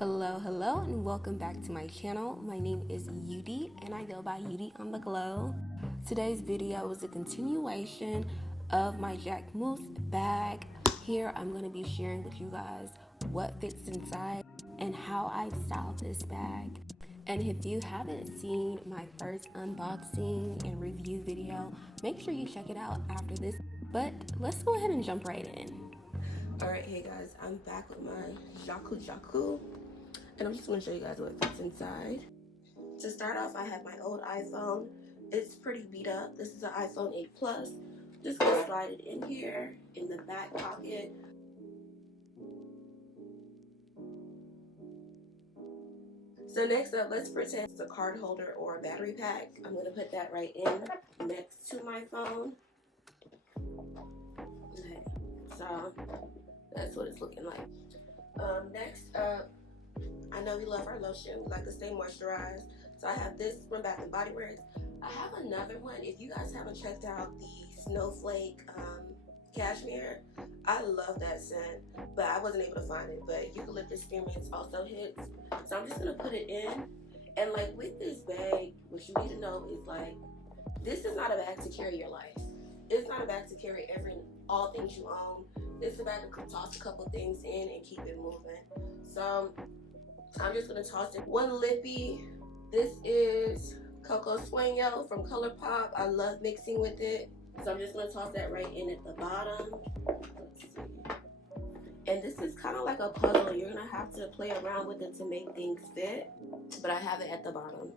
Hello, and welcome back to my channel. My name is Udy, and I go by UdyOnTheGlo. Today's video is a continuation of my Jacquemus bag. Here, I'm going to be sharing with you guys what fits inside and how I styled this bag. And if you haven't seen my first unboxing and review video, make sure you check it out after this. But let's go ahead and jump right in. Alright, hey guys, I'm back with my Jacquemus. And I'm just going to show you guys what fits inside. To start off, I have my old iPhone. It's pretty beat up. This is an iPhone 8 Plus. Just going to slide it in here in the back pocket. So next up, let's pretend it's a card holder or a battery pack. I'm going to put that right in next to my phone. Okay, so that's what it's looking like. Next up, I know we love our lotion. We like to stay moisturized. So I have this from Bath & Body Works. I have another one. If you guys haven't checked out the Snowflake Cashmere, I love that scent, but I wasn't able to find it. But Eucalyptus Spearmint also hits. So I'm just going to put it in. And like with this bag, what you need to know is like, this is not a bag to carry your life. It's not a bag to carry all things you own. It's a bag to toss a couple things in and keep it moving. So I'm just gonna toss in one lippy. This is Coco Sueño from ColourPop. I love mixing with it. So I'm just gonna toss that right in at the bottom. Let's see. And this is kind of like a puzzle. You're gonna have to play around with it to make things fit. But I have it at the bottom.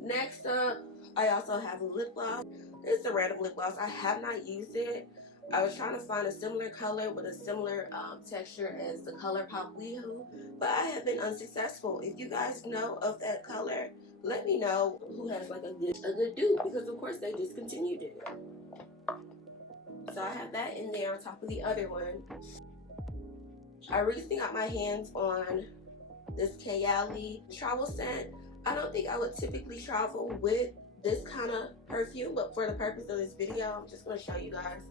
Next up, I also have a lip gloss. It's a random lip gloss. I have not used it. I was trying to find a similar color with a similar texture as the ColourPop WeHo, but I have been unsuccessful. If you guys know of that color, let me know who has like a good dupe, because of course they discontinued it. So I have that in there on top of the other one. I recently got my hands on this Khaki travel scent. I don't think I would typically travel with this kind of perfume, but for the purpose of this video, I'm just going to show you guys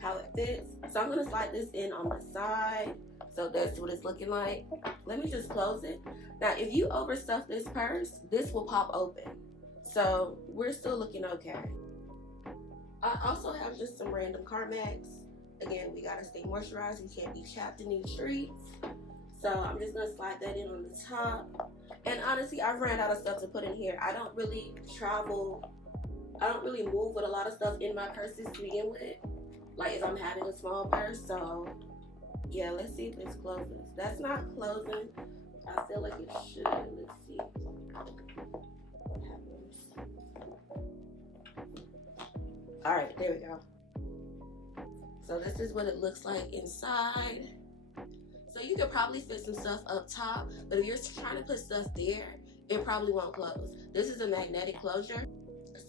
how it fits. So I'm going to slide this in on the side. So that's what it's looking like. Let me just close it. Now, if you overstuff this purse, this will pop open. So we're still looking okay. I also have just some random Carmex. Again, we got to stay moisturized. We can't be chapped in these streets. So I'm just going to slide that in on the top. And honestly, I've ran out of stuff to put in here. I don't really travel. I don't really move with a lot of stuff in my purses to begin with. Like if I'm having a small purse. So yeah, let's see if this closes. That's not closing. I feel like it should. Let's see what happens. All right, there we go. So this is what it looks like inside. So you could probably fit some stuff up top, but if you're trying to put stuff there, it probably won't close. This is a magnetic closure,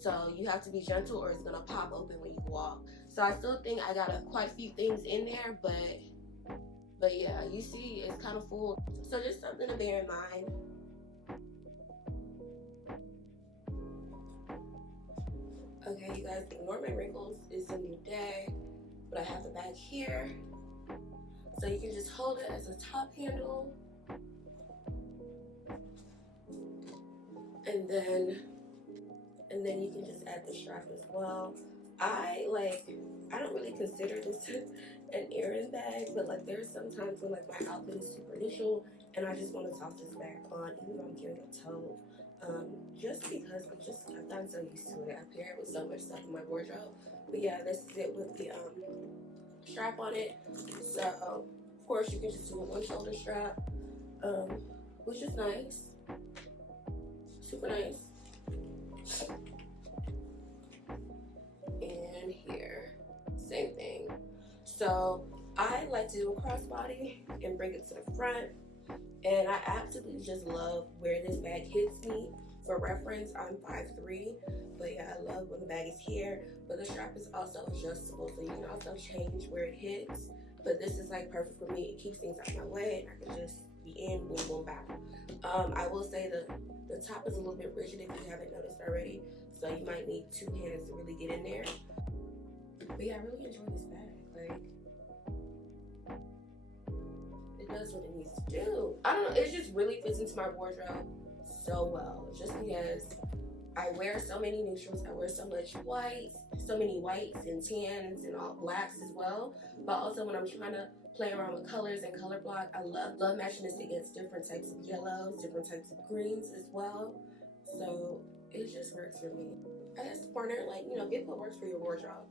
so you have to be gentle or it's gonna pop open when you walk. So I still think I got quite a few things in there, but yeah, you see it's kind of full. So just something to bear in mind. Okay, you guys, ignore my wrinkles. It's a new day, but I have the bag here. So you can just hold it as a top handle. And then you can just add the strap as well. I don't really consider this an errand bag, but like there's sometimes when like my outfit is super neutral and I just want to toss this bag on, even though I'm carrying a tote. Just because I've gotten so used to it. I pair it with so much stuff in my wardrobe. But yeah, this is it with the strap on it. So of course you can just do a one shoulder strap, which is nice, super nice. And here, same thing. So I like to do a crossbody and bring it to the front, and I absolutely just love where this bag hits me. For reference, I'm 5'3", but yeah, I love when the bag is here, but the strap is also adjustable, so you can also change where it hits. But this is like perfect for me. It keeps things out of my way, and I can just be in, boom, boom, back. I will say the top is a little bit rigid if you haven't noticed already, so you might need two hands to really get in there. But yeah, I really enjoy this bag. Like, does what it needs to do. I don't know, it just really fits into my wardrobe so well, just because I wear so many neutrals, I wear so much white, so many whites and tans and all blacks as well. But also when I'm trying to play around with colors and color block, I love matching this against different types of yellows, different types of greens as well. So it just works for me. I guess partner, like, you know, get what works for your wardrobe.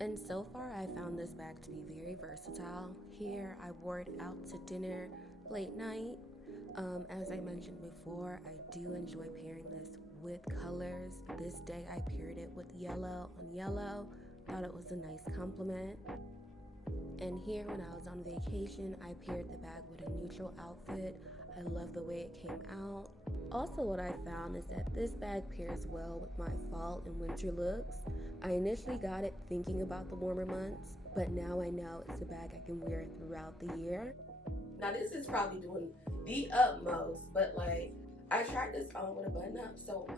And so far I found this bag to be very versatile. Here I wore it out to dinner, late night. As I mentioned before, I do enjoy pairing this with colors. This day I paired it with yellow on yellow. Thought it was a nice compliment. And here when I was on vacation, I paired the bag with a neutral outfit. I love the way it came out. Also, what I found is that this bag pairs well with my fall and winter looks. I initially got it thinking about the warmer months, but now I know it's a bag I can wear throughout the year. Now this is probably doing the utmost, but like, I tried this on with a button up, so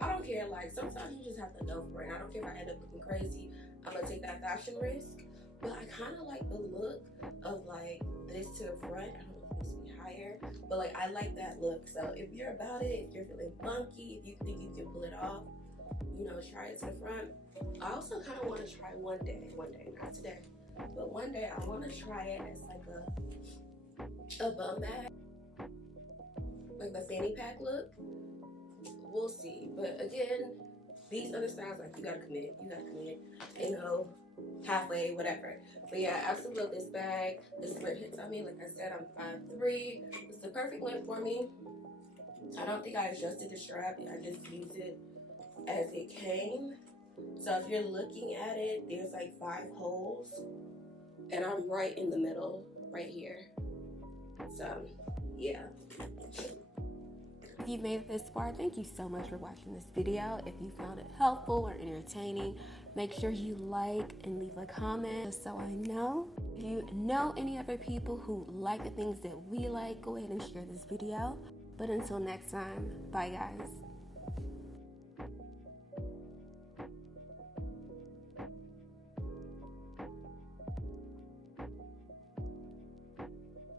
I don't care. Like, sometimes you just have to go for it. And I don't care if I end up looking crazy. I'm gonna take that fashion risk. But I kind of like the look of like this to the front. I don't know if this be higher, but like I like that look. So if you're about it, if you're feeling funky, if you think you can pull it off, you know, try it to the front. I also kind of want to try one day, not today, but one day I want to try it as like a bum bag, like the fanny pack look. We'll see. But again, these other styles, like, you gotta commit, you know, halfway, whatever. But yeah, I absolutely love this bag. The split hits on me. Like I said, I'm 5'3". It's the perfect length for me. I don't think I adjusted the strap. I just used it as it came. So if you're looking at it, there's like 5 holes, and I'm right in the middle, right here. So yeah. If you've made it this far, thank you so much for watching this video. If you found it helpful or entertaining, make sure you like and leave a comment just so I know. If you know any other people who like the things that we like, go ahead and share this video. But until next time, bye guys.